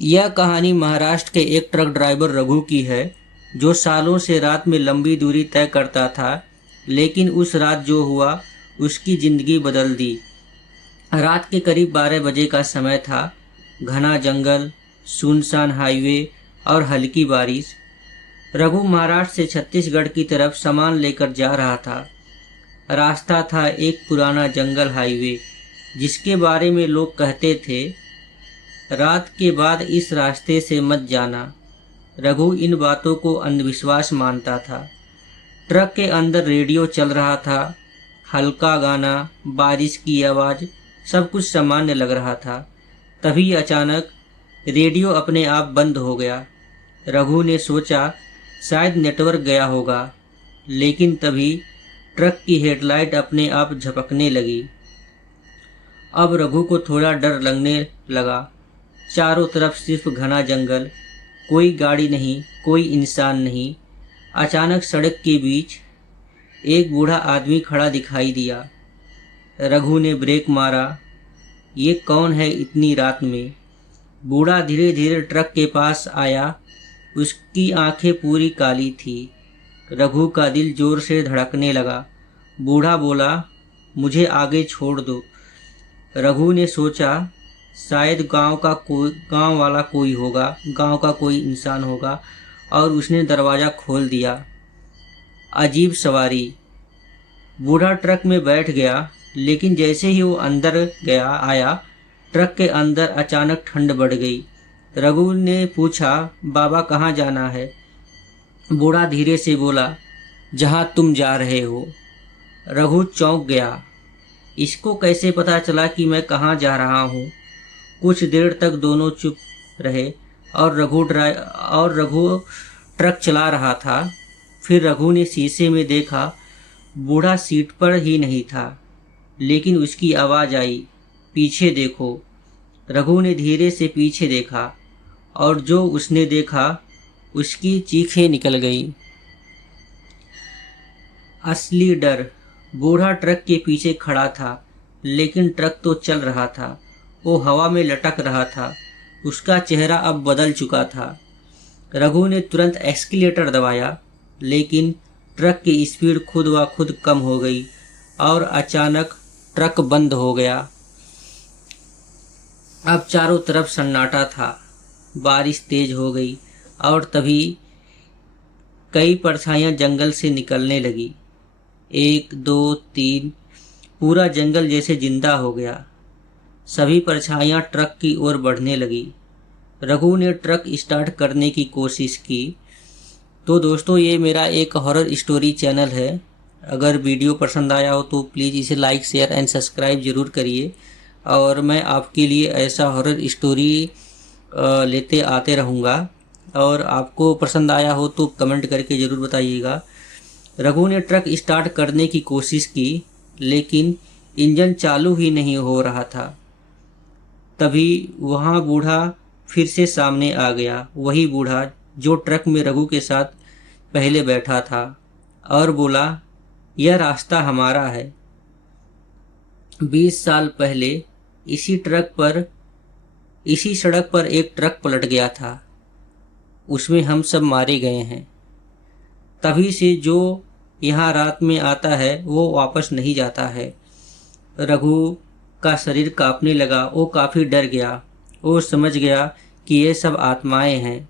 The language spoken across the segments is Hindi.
यह कहानी महाराष्ट्र के एक ट्रक ड्राइवर रघु की है, जो सालों से रात में लंबी दूरी तय करता था। लेकिन उस रात जो हुआ उसकी ज़िंदगी बदल दी। रात के करीब 12 बजे का समय था। घना जंगल, सुनसान हाईवे और हल्की बारिश। रघु महाराष्ट्र से छत्तीसगढ़ की तरफ सामान लेकर जा रहा था। रास्ता था एक पुराना जंगल हाईवे, जिसके बारे में लोग कहते थे, रात के बाद इस रास्ते से मत जाना। रघु इन बातों को अंधविश्वास मानता था। ट्रक के अंदर रेडियो चल रहा था। हल्का गाना, बारिश की आवाज़, सब कुछ सामान्य लग रहा था। तभी अचानक रेडियो अपने आप बंद हो गया। रघु ने सोचा शायद नेटवर्क गया होगा, लेकिन तभी ट्रक की हेडलाइट अपने आप झपकने लगी। अब रघु को थोड़ा डर लगने लगा। चारों तरफ सिर्फ घना जंगल, कोई गाड़ी नहीं, कोई इंसान नहीं। अचानक सड़क के बीच एक बूढ़ा आदमी खड़ा दिखाई दिया। रघु ने ब्रेक मारा। ये कौन है इतनी रात में? बूढ़ा धीरे धीरे ट्रक के पास आया। उसकी आंखें पूरी काली थी। रघु का दिल जोर से धड़कने लगा। बूढ़ा बोला, मुझे आगे छोड़ दो। रघु ने सोचा शायद गांव वाला कोई होगा, गांव का कोई इंसान होगा, और उसने दरवाज़ा खोल दिया। अजीब सवारी। बूढ़ा ट्रक में बैठ गया, लेकिन जैसे ही वो अंदर आया, ट्रक के अंदर अचानक ठंड बढ़ गई। रघु ने पूछा, बाबा कहाँ जाना है? बूढ़ा धीरे से बोला, जहाँ तुम जा रहे हो। रघु चौंक गया। इसको कैसे पता चला कि मैं कहाँ जा रहा हूँ? कुछ देर तक दोनों चुप रहे और रघु ट्रक चला रहा था। फिर रघु ने शीशे में देखा, बूढ़ा सीट पर ही नहीं था, लेकिन उसकी आवाज़ आई, पीछे देखो। रघु ने धीरे से पीछे देखा, और जो उसने देखा उसकी चीखें निकल गई। असली डर। बूढ़ा ट्रक के पीछे खड़ा था, लेकिन ट्रक तो चल रहा था। वो हवा में लटक रहा था। उसका चेहरा अब बदल चुका था। रघु ने तुरंत एक्सीलरेटर दबाया, लेकिन ट्रक की स्पीड खुद ब खुद कम हो गई और अचानक ट्रक बंद हो गया। अब चारों तरफ सन्नाटा था। बारिश तेज हो गई और तभी कई परछाइयां जंगल से निकलने लगी। 1, 2, 3। पूरा जंगल जैसे जिंदा हो गया। सभी परछाइयां ट्रक की ओर बढ़ने लगी। रघु ने ट्रक स्टार्ट करने की कोशिश की। तो दोस्तों, ये मेरा एक हॉरर स्टोरी चैनल है। अगर वीडियो पसंद आया हो तो प्लीज़ इसे लाइक, शेयर एंड सब्सक्राइब ज़रूर करिए। और मैं आपके लिए ऐसा हॉरर स्टोरी लेते आते रहूँगा। और आपको पसंद आया हो तो कमेंट करके ज़रूर बताइएगा। रघु ने ट्रक स्टार्ट करने की कोशिश की, लेकिन इंजन चालू ही नहीं हो रहा था। तभी वहाँ बूढ़ा फिर से सामने आ गया। वही बूढ़ा जो ट्रक में रघु के साथ पहले बैठा था, और बोला, यह रास्ता हमारा है। 20 साल पहले इसी सड़क पर एक ट्रक पलट गया था। उसमें हम सब मारे गए हैं। तभी से जो यहाँ रात में आता है वो वापस नहीं जाता है। रघु का शरीर कांपने लगा। वो काफ़ी डर गया। वो समझ गया कि ये सब आत्माएं हैं।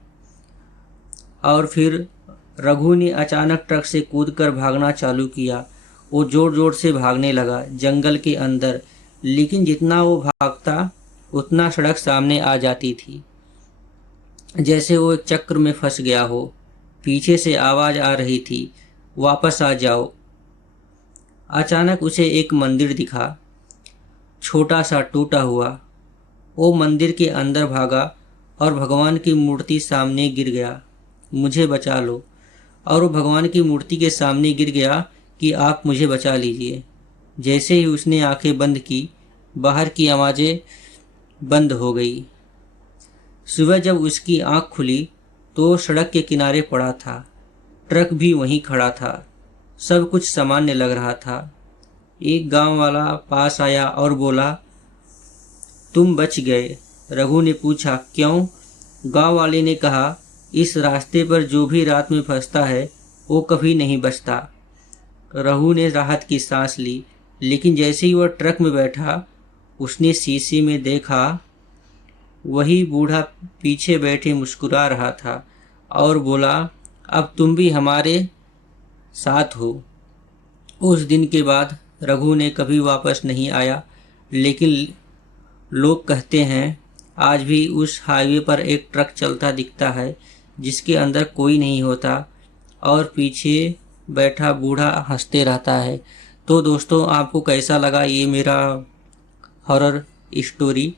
और फिर रघु ने अचानक ट्रक से कूदकर भागना चालू किया। वो जोर जोर से भागने लगा जंगल के अंदर, लेकिन जितना वो भागता उतना सड़क सामने आ जाती थी, जैसे वो एक चक्र में फंस गया हो। पीछे से आवाज़ आ रही थी, वापस आ जाओ। अचानक उसे एक मंदिर दिखा, छोटा सा, टूटा हुआ। वो मंदिर के अंदर भागा और भगवान की मूर्ति सामने गिर गया। मुझे बचा लो। और वो भगवान की मूर्ति के सामने गिर गया कि आप मुझे बचा लीजिए। जैसे ही उसने आंखें बंद की, बाहर की आवाज़ें बंद हो गई। सुबह जब उसकी आंख खुली तो सड़क के किनारे पड़ा था। ट्रक भी वहीं खड़ा था। सब कुछ सामान्य लग रहा था। एक गांव वाला पास आया और बोला, तुम बच गए। रघु ने पूछा, क्यों? गांव वाले ने कहा, इस रास्ते पर जो भी रात में फंसता है वो कभी नहीं बचता। रघु ने राहत की सांस ली, लेकिन जैसे ही वह ट्रक में बैठा उसने शीशे में देखा, वही बूढ़ा पीछे बैठे मुस्कुरा रहा था और बोला, अब तुम भी हमारे साथ हो। उस दिन के बाद रघु ने कभी वापस नहीं आया, लेकिन लोग कहते हैं आज भी उस हाईवे पर एक ट्रक चलता दिखता है जिसके अंदर कोई नहीं होता और पीछे बैठा बूढ़ा हंसते रहता है। तो दोस्तों, आपको कैसा लगा ये मेरा हॉरर स्टोरी?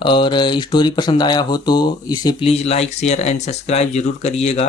और स्टोरी पसंद आया हो तो इसे please like share and subscribe ज़रूर करिएगा।